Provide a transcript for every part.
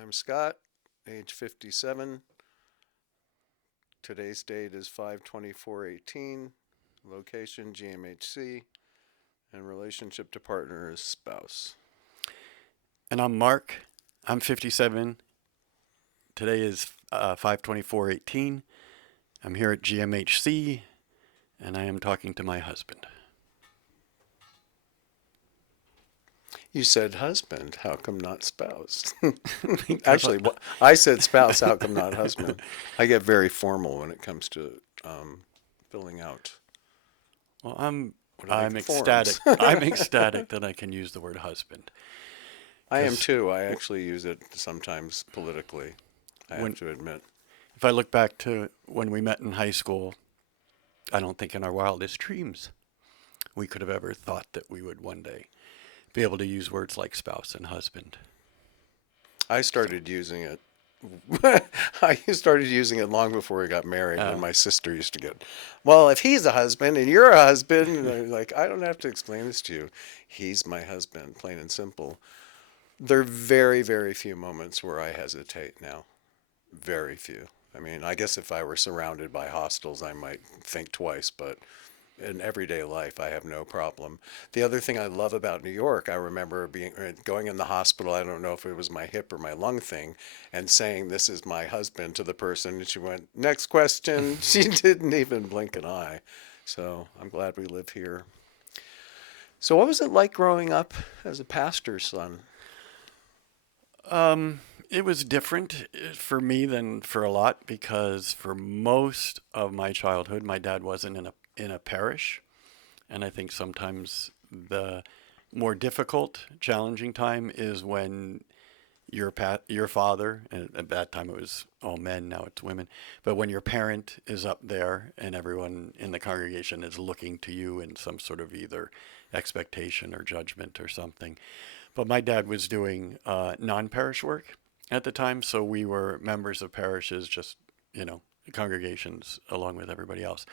I'm Scott, age 57. Today's date is 5/24/18. Location GMHC, and relationship to partner is spouse. And I'm Mark. I'm 57. Today is 5/24/18. I'm here at GMHC, and I am talking to my husband. You said husband. How come not spouse? Because Actually, I said spouse. How come not husband? I get very formal when it comes to filling out. well, I'm What do they? I'm Forms. ecstatic. I'm ecstatic that I can use the word husband. I am Because too. I actually use it sometimes politically. I have when to admit. if I look back to when we met in high school, I don't think in our wildest dreams we could have ever thought that we would one day be able to use words like spouse and husband. I So, started using it I started using it long before we got married when uh, my sister used to get, well, if he's a husband and you're a husband, and I'm like, I don't have to explain this to you. He's my husband, plain and simple. There are very, very few moments where I hesitate now. Very few. I mean, I guess if I were surrounded by hostiles, I might think twice, but in everyday life, I have no problem. The other thing I love about New York, I remember going in the hospital. I don't know if it was my hip or my lung thing, and saying, "This is my husband" to the person, and she went, "Next question." She didn't even blink an eye. So I'm glad we live here. So what was it like growing up as a pastor's son? Um, it was different for me than for a lot because for most of my childhood, my dad wasn't in a parish, and I think sometimes the more difficult, challenging time is when your father, and at that time it was all men, now it's women, but when your parent is up there and everyone in the congregation is looking to you in some sort of either expectation or judgment or something. But my dad was doing non-parish work at the time, so we were members of parishes, just you know, congregations along with everybody else.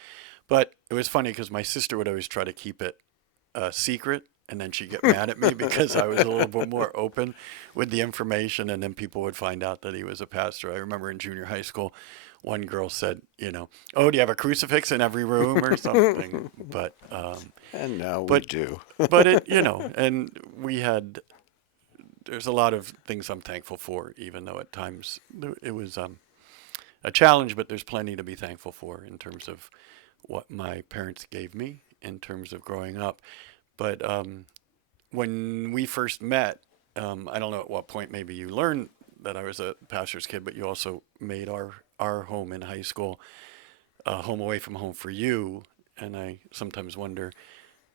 But it was funny because my sister would always try to keep it a secret, and then she'd get mad at me because I was a little bit more open with the information, and then people would find out that he was a pastor. I remember in junior high school, one girl said, "Oh, do you have a crucifix in every room or something?" And now we But do. but and we had there's a lot of things I'm thankful for, even though at times it was a challenge, but there's plenty to be thankful for in terms of what my parents gave me in terms of growing up. But when we first met, I don't know at what point maybe you learned that I was a pastor's kid, but you also made our home in high school a home away from home for you. And I sometimes wonder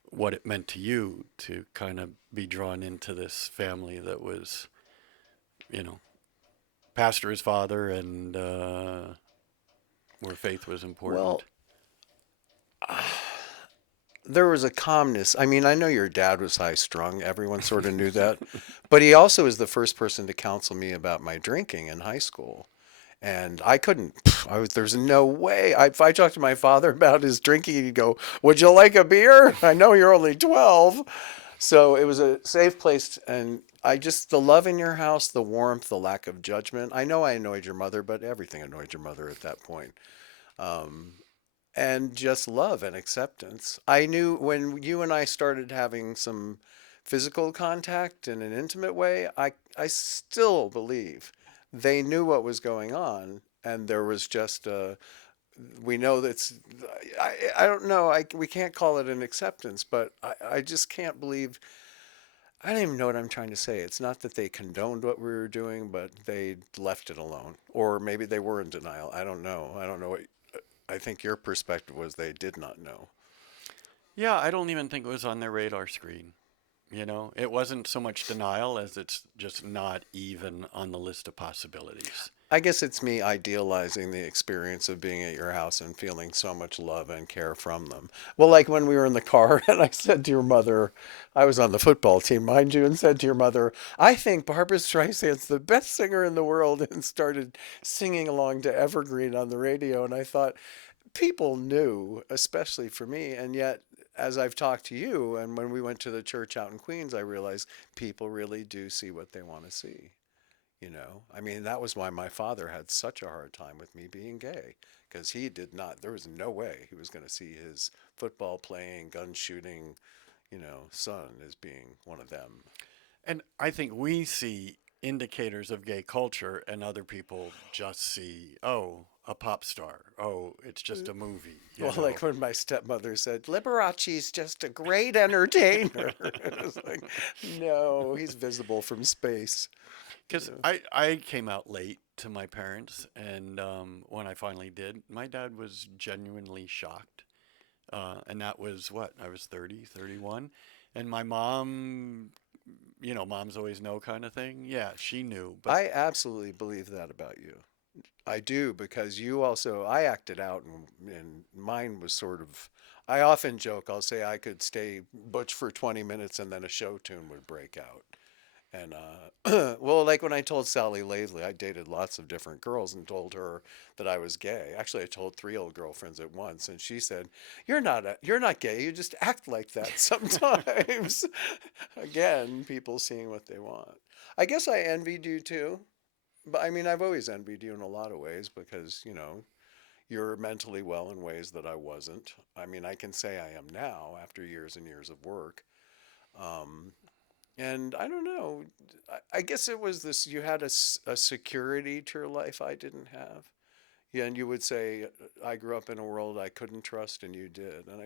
what it meant to you to kind of be drawn into this family that was, you know, pastor his father and where faith was Well, important. there was a calmness. I mean, I know your dad was high strung. Everyone sort of knew that. But he also was the first person to counsel me about my drinking in high school. And I couldn't, there's no way. If I talked to my father about his drinking, he'd go, "Would you like a beer? I know you're only 12." So it was a safe place. And the love in your house, the warmth, the lack of judgment. I know I annoyed your mother, but everything annoyed your mother at that point. Um, and just love and acceptance. I knew when you and I started having some physical contact in an intimate way, I still believe they knew what was going on, and there was just a, we know that's, I don't know, we can't call it an acceptance, but I just can't believe, I don't even know what I'm trying to say. It's not that they condoned what we were doing, but they left it alone. Or maybe they were in denial. I don't know. I don't know what, I think your perspective was they did not know. Yeah, I don't even think it was on their radar screen. It wasn't so much denial as it's just not even on the list of possibilities. I guess it's me idealizing the experience of being at your house and feeling so much love and care from them. Well, like when we were in the car and I said to your mother, I was on the football team, mind you, and said to your mother, "I think Barbara Streisand's the best singer in the world," and started singing along to Evergreen on the radio. And I thought, people knew, especially for me. And yet, as I've talked to you, and when we went to the church out in Queens, I realized people really do see what they want to see. You know, I mean, that was why my father had such a hard time with me being gay, because he did not, there was no way he was going to see his football playing, gun shooting, son as being one of them. And I think we see indicators of gay culture, and other people just see, oh, a pop star. Oh, it's just a movie, you Well, like know. when my stepmother said, Liberace's just a great entertainer. It was like, no, he's visible from space. Because I came out late to my parents, and when I finally did, my dad was genuinely shocked. And that was what? I was 30, 31. And my mom, moms always know kind of thing. Yeah, she knew. But I absolutely believe that about you. I do, because you also, I acted out, and mine was sort of, I often joke, I'll say I could stay butch for 20 minutes and then a show tune would break out. And well, like when I told Sally Lately, I dated lots of different girls and told her that I was gay. Actually, I told three old girlfriends at once, and she said, you're not gay. You just act like that sometimes." Again, people seeing what they want. I guess I envied you too. But I mean, I've always envied you in a lot of ways because, you're mentally well in ways that I wasn't. I mean, I can say I am now after years and years of work. Um, and I don't know. I guess it was this, you had a security to your life I didn't have. Yeah, and you would say, I grew up in a world I couldn't trust, and you did. And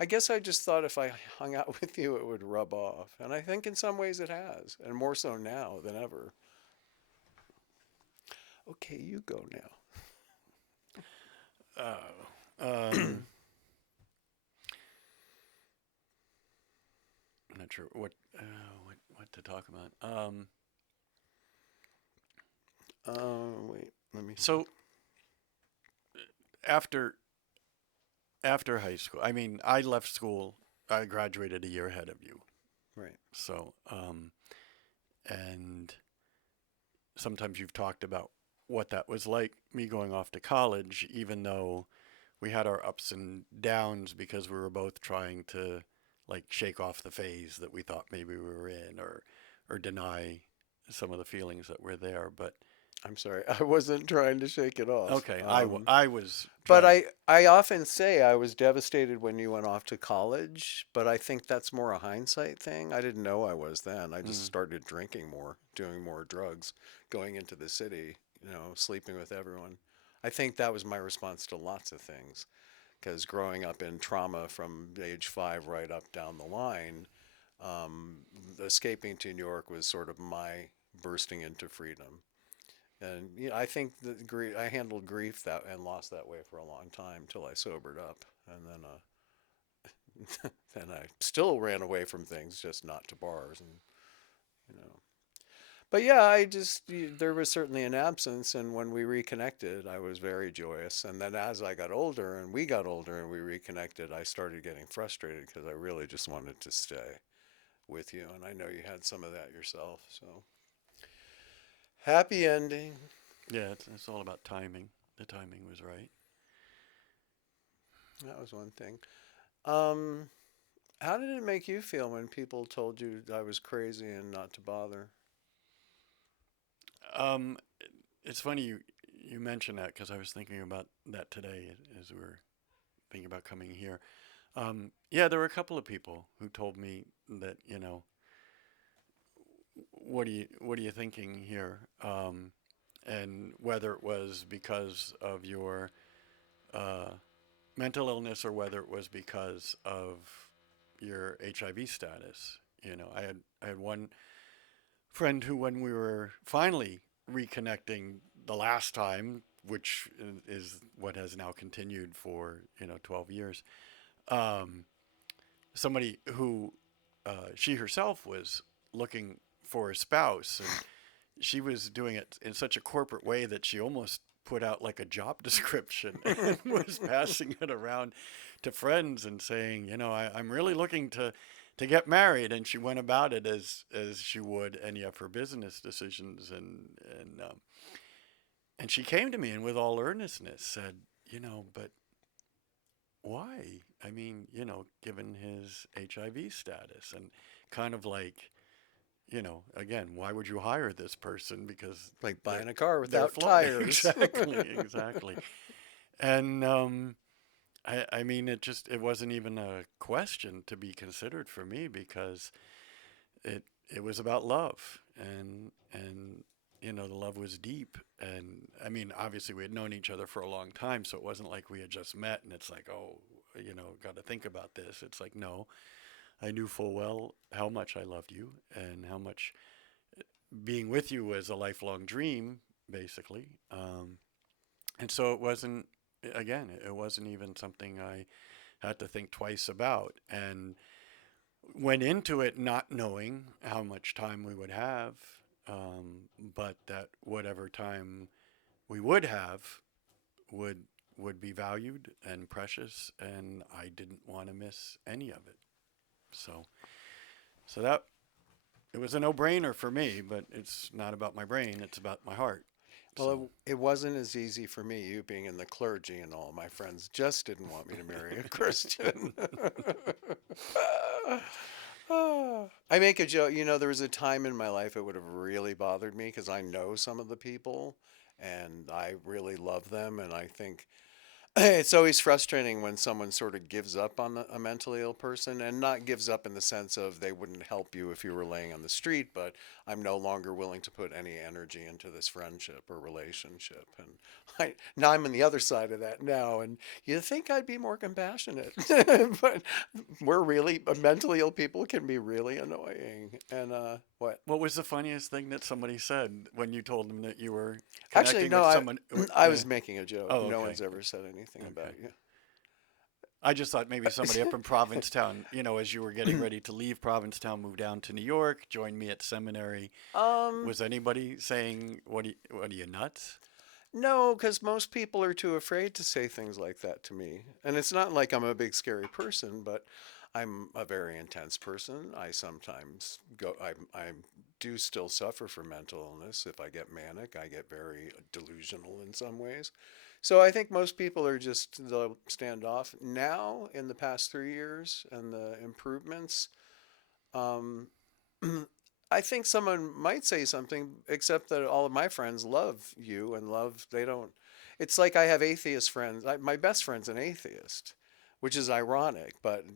I guess I just thought if I hung out with you, it would rub off. And I think in some ways it has, and more so now than ever. Okay, you go now. um, I'm not sure what to talk about. Wait, let me see. So after after high school, I mean, I left school. I graduated a year ahead of you. Right. So, and sometimes you've talked about what that was like, me going off to college, even though we had our ups and downs because we were both trying to like shake off the phase that we thought maybe we were in, or deny some of the feelings that were there. But I'm sorry. I wasn't trying to shake it off. okay, I was But trying. I often say I was devastated when you went off to college, but I think that's more a hindsight thing. I didn't know I was then. I just Mm, started drinking more, doing more drugs, going into the city, sleeping with everyone. I think that was my response to lots of things. Because growing up in trauma from age 5 right up down the line, escaping to New York was sort of my bursting into freedom. And I think that I handled grief that and loss that way for a long time till I sobered up, and then I still ran away from things, just not to bars, and you know. But yeah, there was certainly an absence, and when we reconnected, I was very joyous. And then as I got older, and we got older, and we reconnected, I started getting frustrated because I really just wanted to stay with you, and I know you had some of that yourself. So happy ending. yeah, it's all about timing. The timing was right. That was one thing. Um, how did it make you feel when people told you I was crazy and not to bother? Um, it's funny you mentioned that because I was thinking about that today as we were thinking about coming here. Yeah, there were a couple of people who told me that, what are you thinking here? And whether it was because of your uh, mental illness or whether it was because of your HIV status. I had one friend who, when we were finally reconnecting the last time, which is what has now continued for 12 years, um, somebody who she herself was looking for a spouse, and she was doing it in such a corporate way that she almost put out like a job description and was passing it around to friends and saying, I'm really looking to get married, and she went about it as she would any of her business decisions, and she came to me and with all earnestness said, but why? I mean, given his HIV status, and kind of like, again, why would you hire this person? Because Like they're buying a car they're without floating. tires. Exactly, exactly. And I mean, it wasn't even a question to be considered for me because it was about love, and the love was deep. And I mean, obviously we had known each other for a long time, so it wasn't like we had just met and it's like, oh, got to think about this. It's like, no, I knew full well how much I loved you and how much being with you was a lifelong dream, basically. And so it wasn't, again, it wasn't even something I had to think twice about. And went into it not knowing how much time we would have, but that whatever time we would have would would be valued and precious, and I didn't want to miss any of it. So, so that it was a no-brainer for me, but it's not about my brain; it's about my heart. So, Well, it wasn't as easy for me, you being in the clergy and all. My friends just didn't want me to marry a Christian. I make a joke, there was a time in my life it would have really bothered me because I know some of the people and I really love them. And I think it's always frustrating when someone sort of gives up on a mentally ill person, and not gives up in the sense of they wouldn't help you if you were laying on the street, but I'm no longer willing to put any energy into this friendship or relationship. And now I'm on the other side of that now, and you think I'd be more compassionate, but mentally ill people can be really annoying. And what? what was the funniest thing that somebody said when you told them that you were Actually, connecting no, with someone? I was making a joke. Oh, No okay, one's ever said anything okay. about you. I just thought maybe somebody up in Provincetown, as you were getting ready to leave Provincetown, move down to New York, join me at seminary. Um, Was anybody saying, what are you nuts?" No, because most people are too afraid to say things like that to me. And it's not like I'm a big scary person, but I'm a very intense person. I sometimes I do still suffer from mental illness. If I get manic, I get very delusional in some ways. So I think most people are just, they'll stand off. Now, in the past 3 years and the improvements, um, I think someone might say something, except that all of my friends love you and they don't. It's like I have atheist friends. My best friend's an atheist, which is ironic, but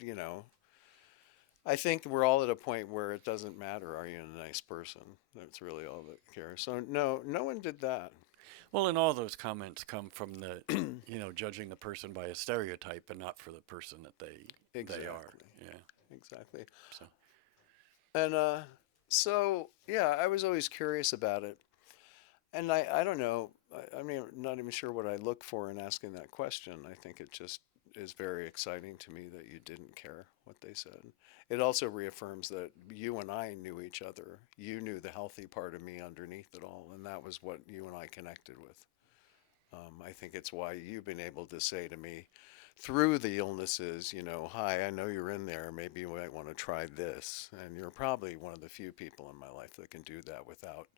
I think we're all at a point where it doesn't matter. Are you a nice person? That's really all that cares. So no, no one did that. Well, and all those comments come from judging the person by a stereotype and not for the person that they are. Exactly. Yeah. Exactly. So, And so yeah, I was always curious about it. And I don't know. I mean, I'm not even sure what I look for in asking that question. I think it just is very exciting to me that you didn't care what they said. It also reaffirms that you and I knew each other. You knew the healthy part of me underneath it all, and that was what you and I connected with. I think it's why you've been able to say to me through the illnesses, hi, I know you're in there. Maybe you might want to try this. And you're probably one of the few people in my life that can do that without,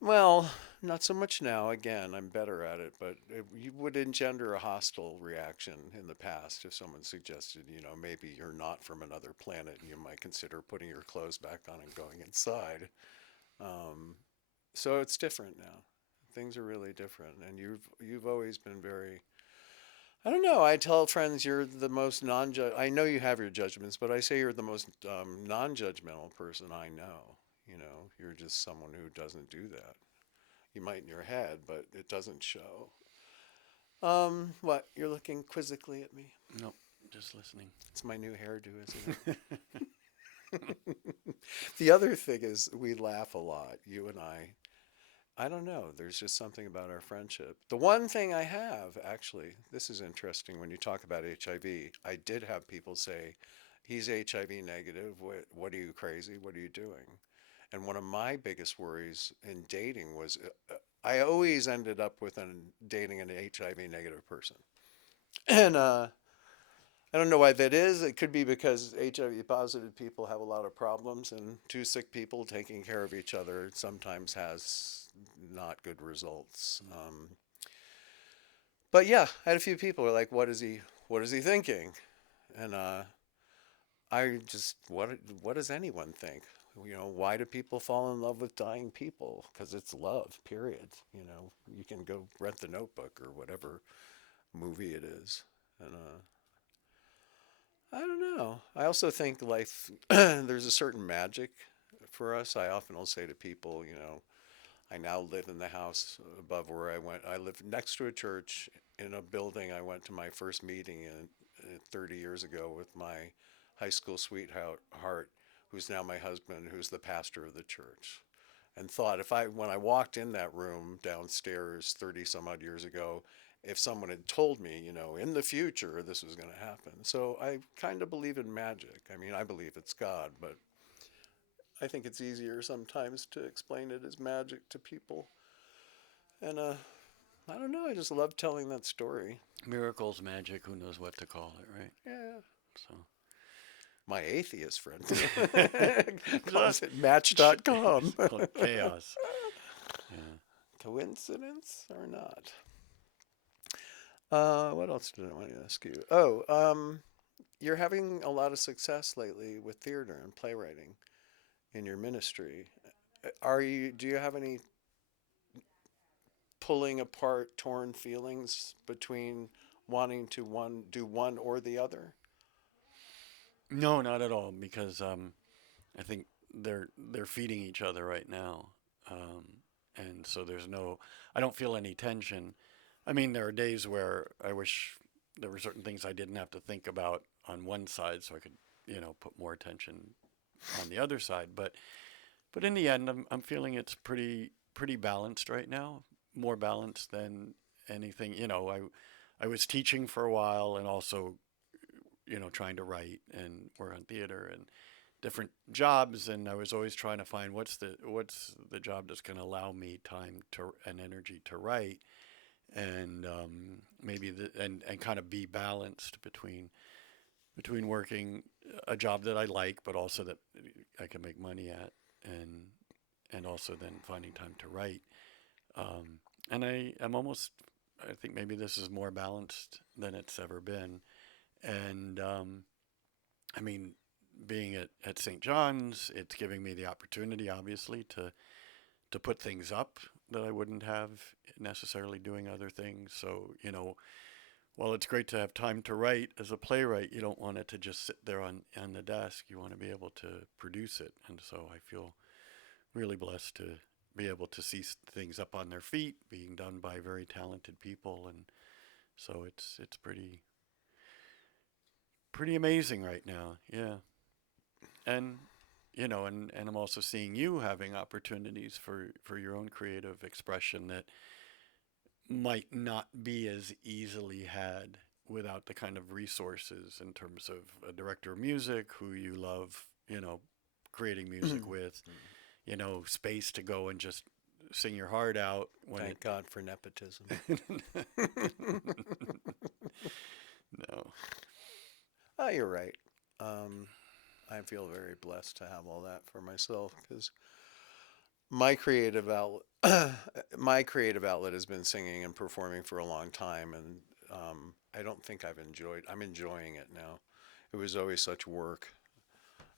well, not so much now. Again, I'm better at it, but you would engender a hostile reaction in the past if someone suggested, maybe you're not from another planet and you might consider putting your clothes back on and going inside. Um, so it's different now. Things are really different, and you've always been very. I don't know. I tell friends you're the most non-judge. I know you have your judgments, but I say you're the most non-judgmental person I know. You're just someone who doesn't do that. You might in your head, but it doesn't show. What? You're looking quizzically at me. no, just listening. It's my new hairdo, isn't it? The other thing is we laugh a lot, you and I. I don't know. There's just something about our friendship. The one thing I have, actually, this is interesting when you talk about HIV. I did have people say, he's HIV negative. What are you crazy? What are you doing? And one of my biggest worries in dating was I always ended up with dating an HIV negative person. And I don't know why that is. It could be because HIV positive people have a lot of problems, and two sick people taking care of each other sometimes has not good results. But yeah, I had a few people who were like, what is he thinking? And I just, what does anyone think? Why do people fall in love with dying people? Because it's love, period. You can go rent The Notebook or whatever movie it is. And I don't know. I also think life, there's a certain magic for us. I often will say to people, I now live in the house above where I went. I live next to a church in a building I went to my first meeting in 30 years ago with my high school sweetheart, who's now my husband, who's the pastor of the church. And thought when I walked in that room downstairs 30 some odd years ago, if someone had told me, in the future this was going to happen. So I kind of believe in magic. I mean, I believe it's God, but I think it's easier sometimes to explain it as magic to people. And I don't know. I just love telling that story. Miracles, magic, who knows what to call it, right? Yeah. So, My atheist friend calls just it Match.com. call it chaos. Yeah. Coincidence or not? What else did I want to ask you? Oh, you're having a lot of success lately with theater and playwriting in your ministry. Do you have any pulling apart, torn feelings between wanting to do one or the other? No, not at all, because I think they're feeding each other right now, and so there's no. I don't feel any tension. I mean, there are days where I wish there were certain things I didn't have to think about on one side, so I could, put more attention on the other side. But in the end, I'm feeling it's pretty balanced right now, more balanced than anything. I was teaching for a while and also trying to write and work on theater and different jobs, and I was always trying to find what's the job that's going to allow me time to and energy to write, and maybe and kind of be balanced between working a job that I like, but also that I can make money at, and also then finding time to write. And I'm almost, I think maybe this is more balanced than it's ever been. And I mean, being at St. John's, it's giving me the opportunity, obviously, to put things up that I wouldn't have necessarily doing other things. So, while it's great to have time to write as a playwright, you don't want it to just sit there on the desk. You want to be able to produce it. And so I feel really blessed to be able to see things up on their feet, being done by very talented people. And so it's pretty amazing right now. Yeah. And and I'm also seeing you having opportunities for your own creative expression that might not be as easily had without the kind of resources in terms of a director of music who you love, creating music with, space to go and just sing your heart out when Thank God for nepotism. no. Oh, you're right. Um, I feel very blessed to have all that for myself because my creative outlet, my creative outlet has been singing and performing for a long time, and I don't think I'm enjoying it now. It was always such work.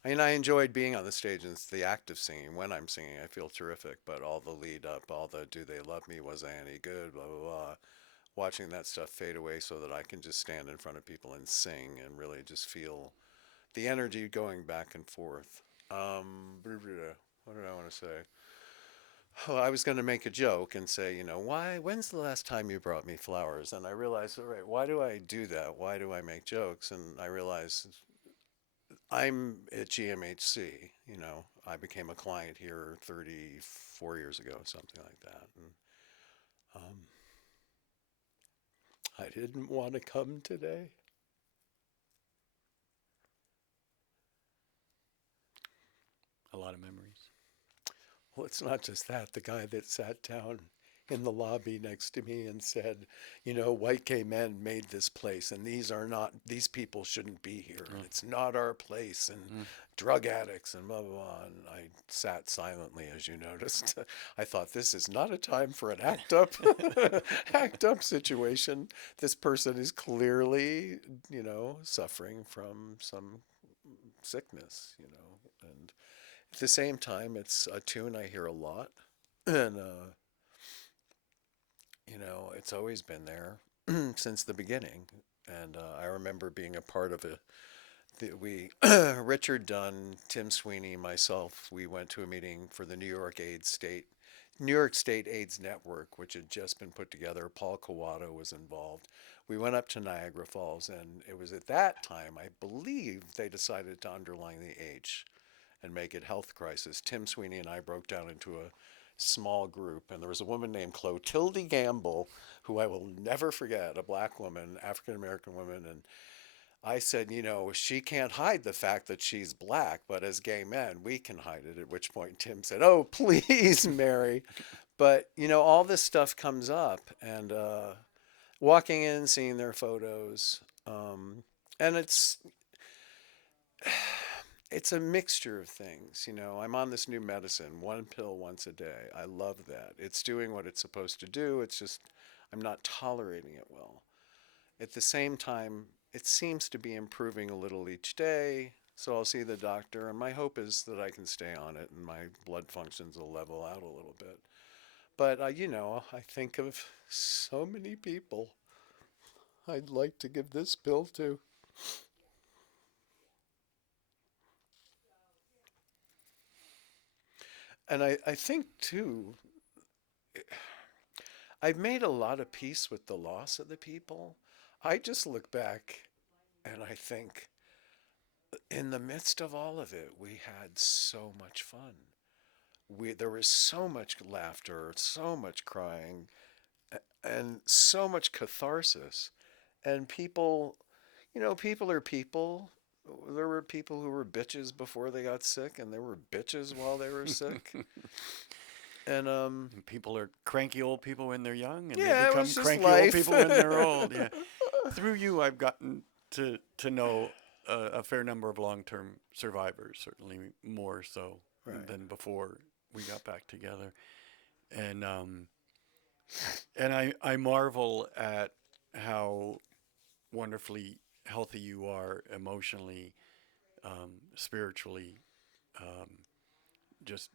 I mean, I enjoyed being on the stage and the act of singing. When I'm singing, I feel terrific, but all the lead up, all the do they love me, was I any good, blah, blah, blah, watching that stuff fade away so that I can just stand in front of people and sing and really just feel the energy going back and forth. What did I want to say? Oh, I was going to make a joke and say, when's the last time you brought me flowers? And I realized, all right, why do I do that? Why do I make jokes? And I realized I'm at GMHC. I became a client here 34 years ago, something like that. And um, I didn't want to come today. A lot of memories. Well, it's not just that. The guy that sat down in the lobby next to me and said, white gay men made this place, and these people shouldn't be here, and Mm. it's not our place, and Mm. drug addicts, and blah, blah, blah. And I sat silently, as you noticed. I thought, this is not a time for an act up, act up situation. This person is clearly, suffering from some sickness, and the same time, it's a tune I hear a lot, and it's always been there since the beginning. And I remember being a part of it. We, Richard Dunn, Tim Sweeney, myself, we went to a meeting for the New York State AIDS Network, which had just been put together. Paul Kawato was involved. We went up to Niagara Falls, and it was at that time, I believe, they decided to underline the H and make it health crisis. Tim Sweeney and I broke down into a small group, and there was a woman named Clotilde Gamble, who I will never forget, a black woman, African American woman, and I said, she can't hide the fact that she's black, but as gay men, we can hide it. At which point Tim said, "Oh, please, Mary." But, all this stuff comes up, and walking in, seeing their photos, and it's a mixture of things. I'm on this new medicine, one pill once a day. I love that. It's doing what it's supposed to do. It's just I'm not tolerating it well. At the same time, it seems to be improving a little each day. So I'll see the doctor, and my hope is that I can stay on it and my blood functions will level out a little bit. But, I think of so many people I'd like to give this pill to. And I think, too, I've made a lot of peace with the loss of the people. I just look back and I think, in the midst of all of it, we had so much fun. There was so much laughter, so much crying, and so much catharsis. And people are people. There were people who were bitches before they got sick, and there were bitches while they were sick. And And people are cranky old people when they're young, and they yeah, it become was just cranky old life. people when they're old. Yeah. Through you, I've gotten to know a fair number of long-term survivors, certainly more so Right. than before we got back together. And and I marvel at how wonderfully healthy you are emotionally, spiritually, um, just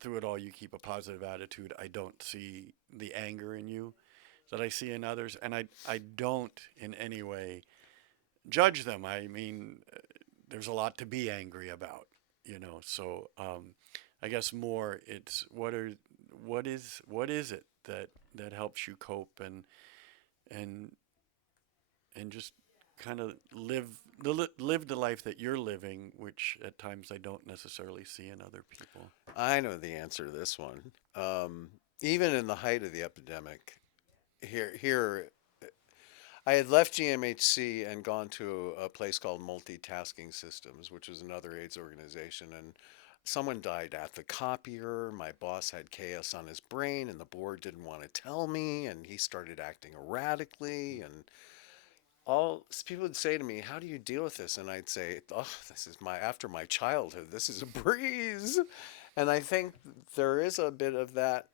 through it all, you keep a positive attitude. I don't see the anger in you that I see in others, and I don't in any way judge them. I mean, there's a lot to be angry about, So I guess more it's what is it that helps you cope and and just kind of live the life that you're living, which at times I don't necessarily see in other people. I know the answer to this one. Even in the height of the epidemic, here I had left GMHC and gone to a place called Multitasking Systems, which was another AIDS organization. And someone died at the copier. My boss had chaos on his brain, and the board didn't want to tell me. And he started acting erratically. And all people would say to me, "How do you deal with this?" And I'd say, "Oh, this is after my childhood. This is a breeze." And I think there is a bit of that.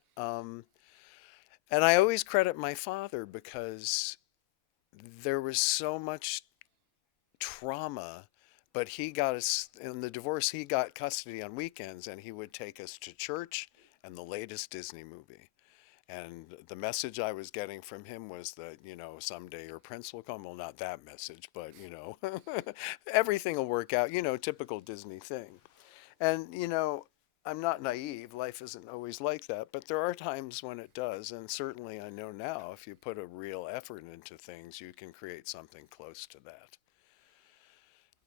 And I always credit my father because there was so much trauma, but he got us in the divorce. He got custody on weekends, and he would take us to church and the latest Disney movie. And the message I was getting from him was that, someday your prince will come. Well, not that message, but, everything will work out, typical Disney thing. And, I'm not naive. Life isn't always like that, but there are times when it does. And certainly I know now if you put a real effort into things, you can create something close to that.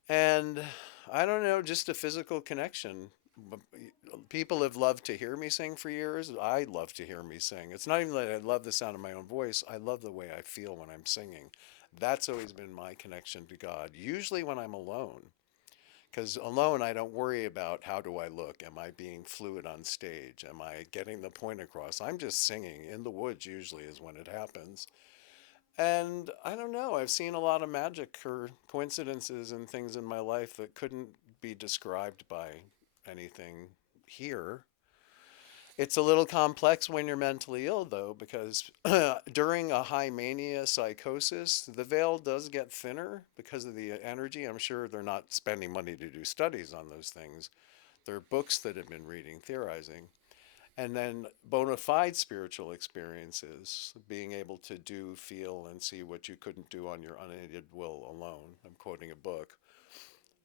And I don't know, just a physical connection. People have loved to hear me sing for years. I love to hear me sing. It's not even that I love the sound of my own voice, I love the way I feel when I'm singing. That's always been my connection to God, usually when I'm alone. Because alone, I don't worry about how do I look? Am I being fluid on stage? Am I getting the point across? I'm just singing. In the woods, usually, is when it happens. And I don't know, I've seen a lot of magic or coincidences and things in my life that couldn't be described by anything here. It's a little complex when you're mentally ill, though, because during a high mania psychosis, the veil does get thinner because of the energy. I'm sure they're not spending money to do studies on those things. There are books that I've been reading, theorizing. And then bona fide spiritual experiences, being able to do, feel, and see what you couldn't do on your unaided will alone. I'm quoting a book.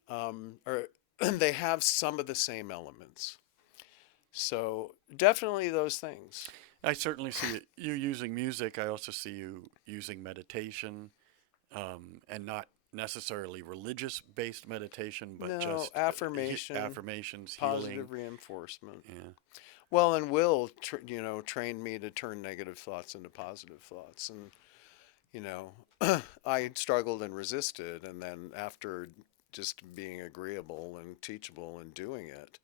Or they have some of the same elements. So definitely those things. I certainly see you using music. I also see you using meditation, and not necessarily religious based meditation, but No, just affirmation, affirmations, healing. positive reinforcement. Yeah. Well, and Will, trained me to turn negative thoughts into positive thoughts. And, you know, I struggled and resisted. And then after just being agreeable and teachable and doing it,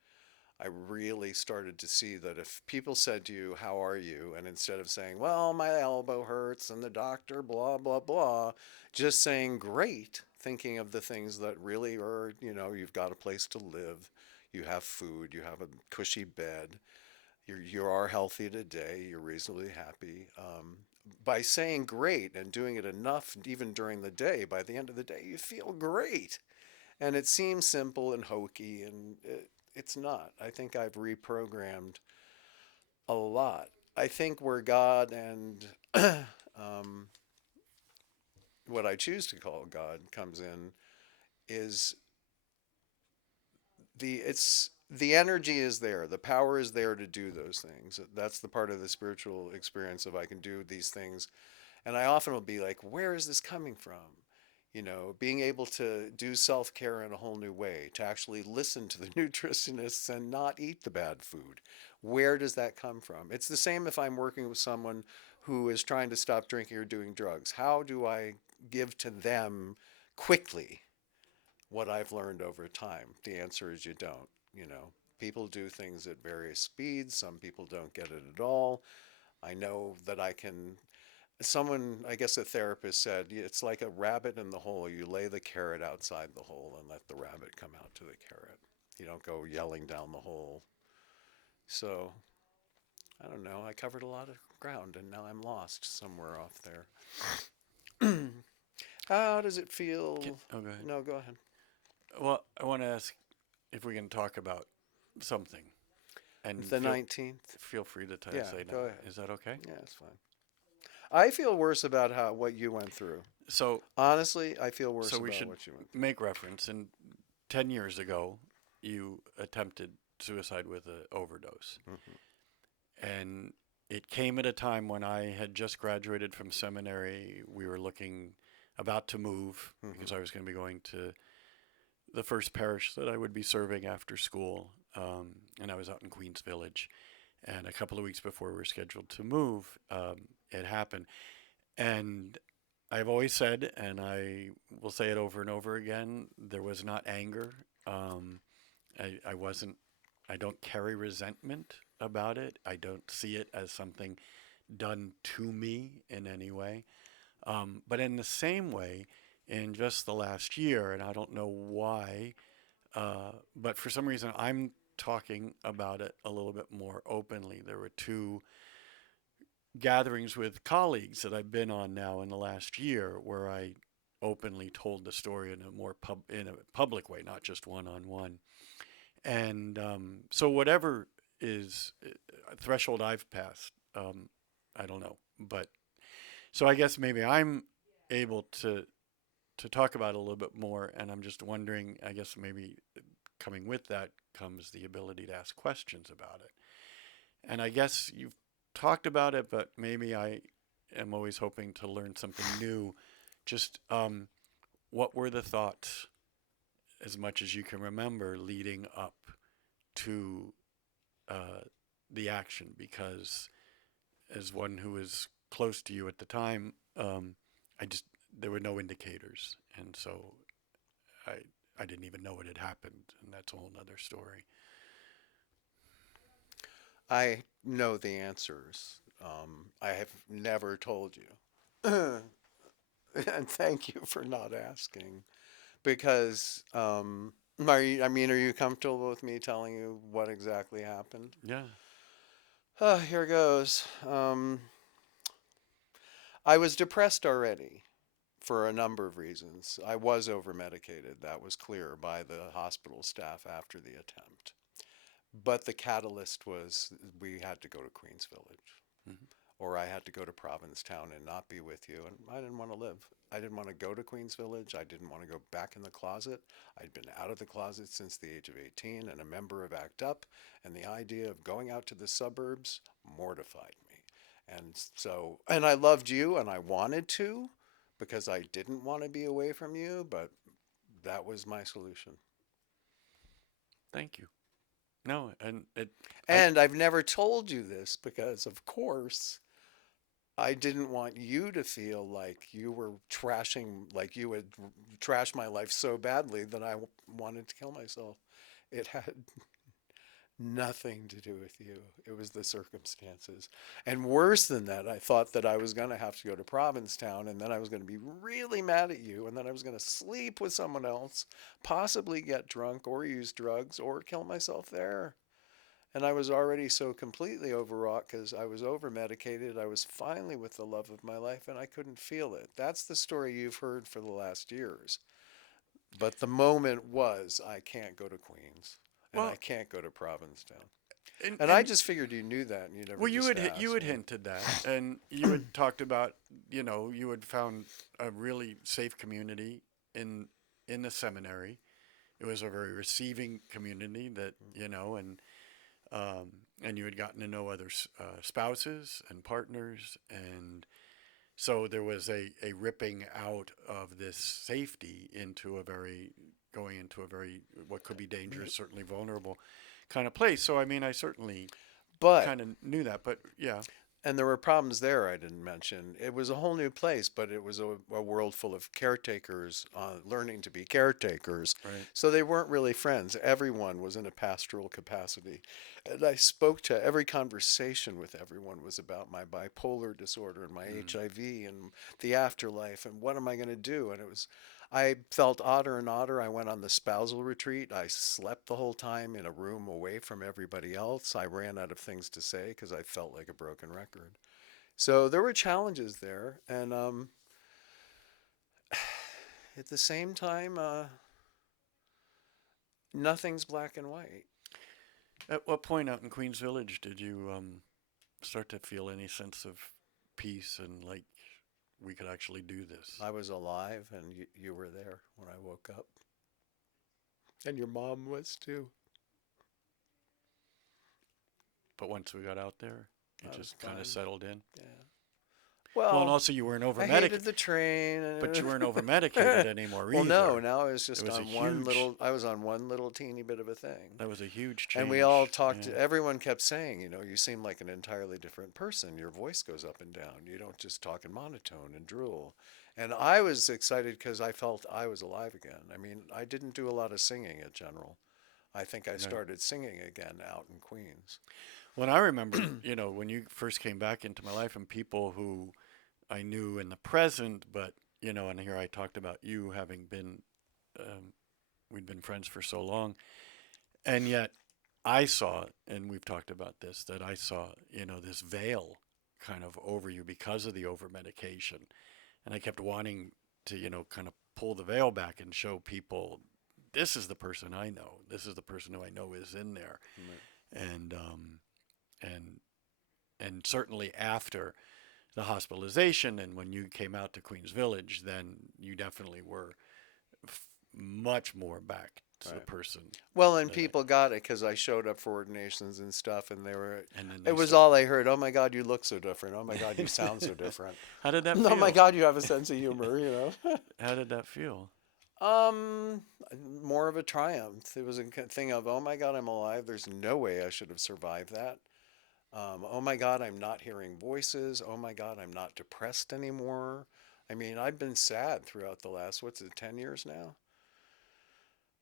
I really started to see that if people said to you, "How are you?" and instead of saying, "Well, my elbow hurts and the doctor, blah, blah, blah," just saying, "Great," thinking of the things that really are, you've got a place to live, you have food, you have a cushy bed, you are healthy today, you're reasonably happy. By saying great and doing it enough, even during the day, by the end of the day, you feel great. And it seems simple and hokey, and it's not. I think I've reprogrammed a lot. I think where God and um, what I choose to call God comes in is the energy is there, the power is there to do those things. That's the part of the spiritual experience of I can do these things, and I often will be like, where is this coming from? Being able to do self care in a whole new way, to actually listen to the nutritionists and not eat the bad food. Where does that come from? It's the same if I'm working with someone who is trying to stop drinking or doing drugs. How do I give to them quickly what I've learned over time? The answer is you don't. People do things at various speeds. Some people don't get it at all. I know that I can. Someone, I guess a therapist said, it's like a rabbit in the hole. You lay the carrot outside the hole and let the rabbit come out to the carrot. You don't go yelling down the hole. So, I don't know. I covered a lot of ground and now I'm lost somewhere off there. How does it feel? Oh, go ahead. No, go ahead. Well, I want to ask if we can talk about something, and The 19th? feel free to Yeah, say go no. ahead. Is that okay? Yeah, it's fine. I feel worse about what you went through. So, Honestly, I feel worse we about should what you went through. make reference. And 10 years ago, you attempted suicide with an overdose, Hmm. and it came at a time when I had just graduated from seminary. We were looking about to move Hmm. because I was going to be going to the first parish that I would be serving after school, and I was out in Queens Village. And a couple of weeks before we were scheduled to move, it happened. And I've always said, and I will say it over and over again, there was not anger. I wasn't, I don't carry resentment about it. I don't see it as something done to me in any way. But in the same way, in just the last year, and I don't know why, but for some reason, I'm talking about it a little bit more openly. There were two gatherings with colleagues that I've been on now in the last year where I openly told the story in in a public way, not just one on one. And so whatever is a threshold I've passed, I don't know, but so I guess maybe I'm able to talk about it a little bit more, and I'm just wondering. I guess maybe coming with that comes the ability to ask questions about it. And I guess you've talked about it, but maybe I am always hoping to learn something new. Just what were the thoughts, as much as you can remember, leading up to uh, the action? Because as one who was close to you at the time, I just there were no indicators, and so I I didn't even know it had happened, and that's a whole other story. I know the answers. I have never told you. And thank you for not asking. Because, are you comfortable with me telling you what exactly happened? Yeah. Here goes. I was depressed already for a number of reasons. I was over medicated. That was clear by the hospital staff after the attempt. But the catalyst was we had to go to Queens Village, Hmm. or I had to go to Provincetown and not be with you. And I didn't want to live. I didn't want to go to Queens Village. I didn't want to go back in the closet. I'd been out of the closet since the age of 18 and a member of ACT UP. And the idea of going out to the suburbs mortified me. And so, and I loved you and I wanted to because I didn't want to be away from you, but that was my solution. Thank you. No, and I, And I've never told you this because, of course, I didn't want you to feel like you were trashing, like you had trashed my life so badly that I wanted to kill myself. It had nothing to do with you. It was the circumstances. And worse than that, I thought that I was going to have to go to Provincetown and then I was going to be really mad at you and then I was going to sleep with someone else, possibly get drunk or use drugs or kill myself there. And I was already so completely overwrought because I was over medicated. I was finally with the love of my life and I couldn't feel it. That's the story you've heard for the last years. But the moment was I can't go to Queens and I well, can't go to Provincetown. and And I and just figured you knew that and you never well, just you asked had me. hinted that, and you had talked about, you had found a really safe community in the seminary. It was a very receiving community that, and you had gotten to know other spouses and partners, and so there was a ripping out of this safety into a very going into a very what could be dangerous, certainly vulnerable kind of place. So I mean, I certainly But kind of knew that, but yeah, and there were problems there I didn't mention. It was a whole new place, but it was a world full of caretakers learning to be caretakers. right. So they weren't really friends. Everyone was in a pastoral capacity. And I spoke to every conversation with everyone was about my bipolar disorder and my Mm. HIV and the afterlife and what am I going to do? And it was, I felt odder and odder. I went on the spousal retreat. I slept the whole time in a room away from everybody else. I ran out of things to say because I felt like a broken record. So there were challenges there. And at the same time, nothing's black and white. At what point out in Queens Village did you start to feel any sense of peace and like we could actually do this? I was alive and you were there when I woke up. And your mom was too. But once we got out there, it I was just kind of fine. settled in. Yeah. Well, and Well, also you weren't over I medic, hated the train. but you weren't over medicated anymore Well, no, either. now I was It just was a on one huge. little, I was on one little teeny bit of a thing. That was a huge And we all change. talked, Yeah. everyone kept saying, you seem like an entirely different person. Your voice goes up and down. You don't just talk in monotone and drool. And I was excited because I felt I was alive again. I mean, I didn't do a lot of singing at General. I think I Right. started singing again out in Queens. When I remember, when you first came back into my life and people who I knew in the present, but, and here I talked about you having been, um, we'd been friends for so long. And yet I saw, and we've talked about this, that I saw, this veil kind of over you because of the over medication. And I kept wanting to, kind of pull the veil back and show people this is the person I know. This is the person who I know is in there. Right. And, and, and certainly after the hospitalization and when you came out to Queens Village, then you definitely were much more back to the Right. person Well, and that I, people got it because I showed up for ordinations and stuff, and they were, and then it they was start. all I heard. Oh my God, you look so different. Oh my God, you sound so different. How did that Oh my feel? God, you have a sense of humor. How did that feel? Um, More of a triumph. It was a thing of, oh my God, I'm alive. There's no way I should have survived that. Oh my God, I'm not hearing voices. Oh my God, I'm not depressed anymore. I mean, I've been sad throughout the last, what's it, 10 years now?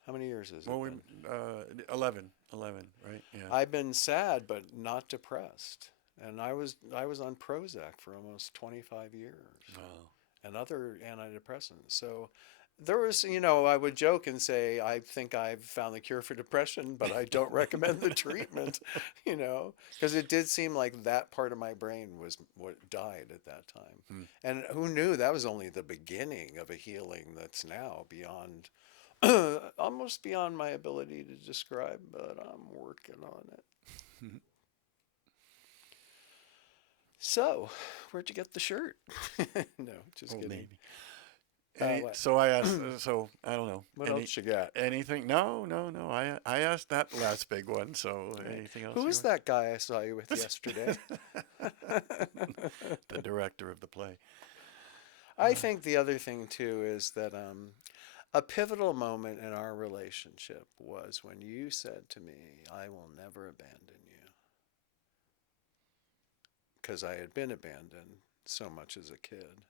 How many years has Well, it we been? 11, right? Yeah. I've been sad, but not depressed. And I was on Prozac for almost 25 years Wow. and other antidepressants. So there was, I would joke and say, I think I've found the cure for depression, but I don't recommend the treatment, because it did seem like that part of my brain was what died at that time. Hmm. And who knew that was only the beginning of a healing that's now beyond Almost beyond my ability to describe, but I'm working on it. So, where'd you get the shirt? No, just Old kidding. Navy. What? So I asked. So I don't know. What else you got? Anything? No, no, no. I asked that last big one. So Right. anything else Who you was that guy I saw you with yesterday? the director of the play. I think the other thing too is that a pivotal moment in our relationship was when you said to me, "I will never abandon you," because I had been abandoned so much as a kid,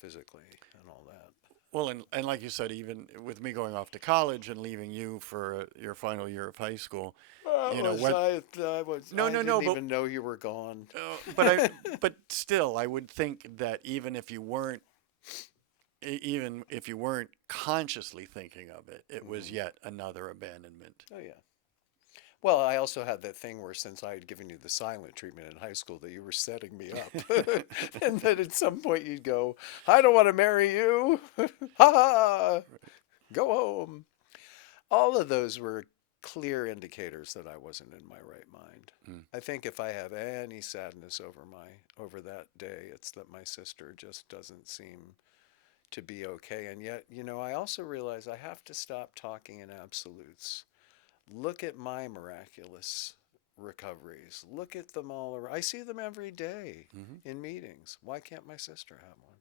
physically and all that. Well, and like you said, even with me going off to college and leaving you for your final year of high school, That you know was what? No, I no, no. didn't even know you were gone. But still, I would think that even if you weren't, even if you weren't consciously thinking of it, it was Hmm. yet another abandonment. Oh yeah. Well, I also had that thing where since I had given you the silent treatment in high school, that you were setting me up, and that at some point you'd go, "I don't want to marry you," ha ha, go home. All of those were clear indicators that I wasn't in my right mind. Mm. I think if I have any sadness over that day, it's that my sister just doesn't seem to be okay. And yet, I also realize I have to stop talking in absolutes. Look at my miraculous recoveries. Look at them all around. I see them every day Hmm. in meetings. Why can't my sister have one?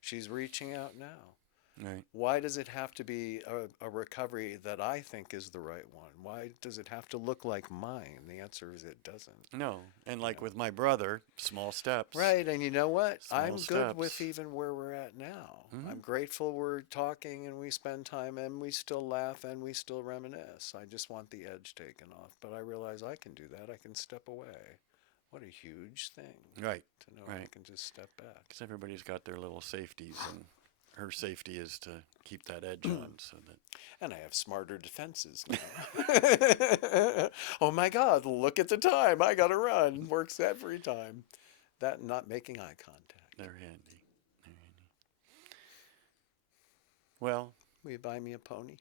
She's reaching out now. Right. Why does it have to be a recovery that I think is the right one? Why does it have to look like mine? The answer is it doesn't. No, and You like know. with my brother, small steps, Right, and you know what? small I'm good with steps. even where we're at now. Hmm. I'm grateful we're talking and we spend time and we still laugh and we still reminisce. I just want the edge taken off, but I realize I can do that. I can step away. What a huge thing Right, to know I right. can just step back. Because everybody's got their little safeties, and her safety is to keep that edge on, so that. And I have smarter defenses now. Oh my God, look at the time. I gotta run. Works every time. That and not making eye contact. They're handy. They're handy. Well, Will you buy me a pony?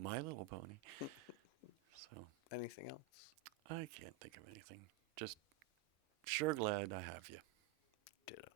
My Little Pony. So Anything else? I can't think of anything. Just sure glad I have you. Ditto.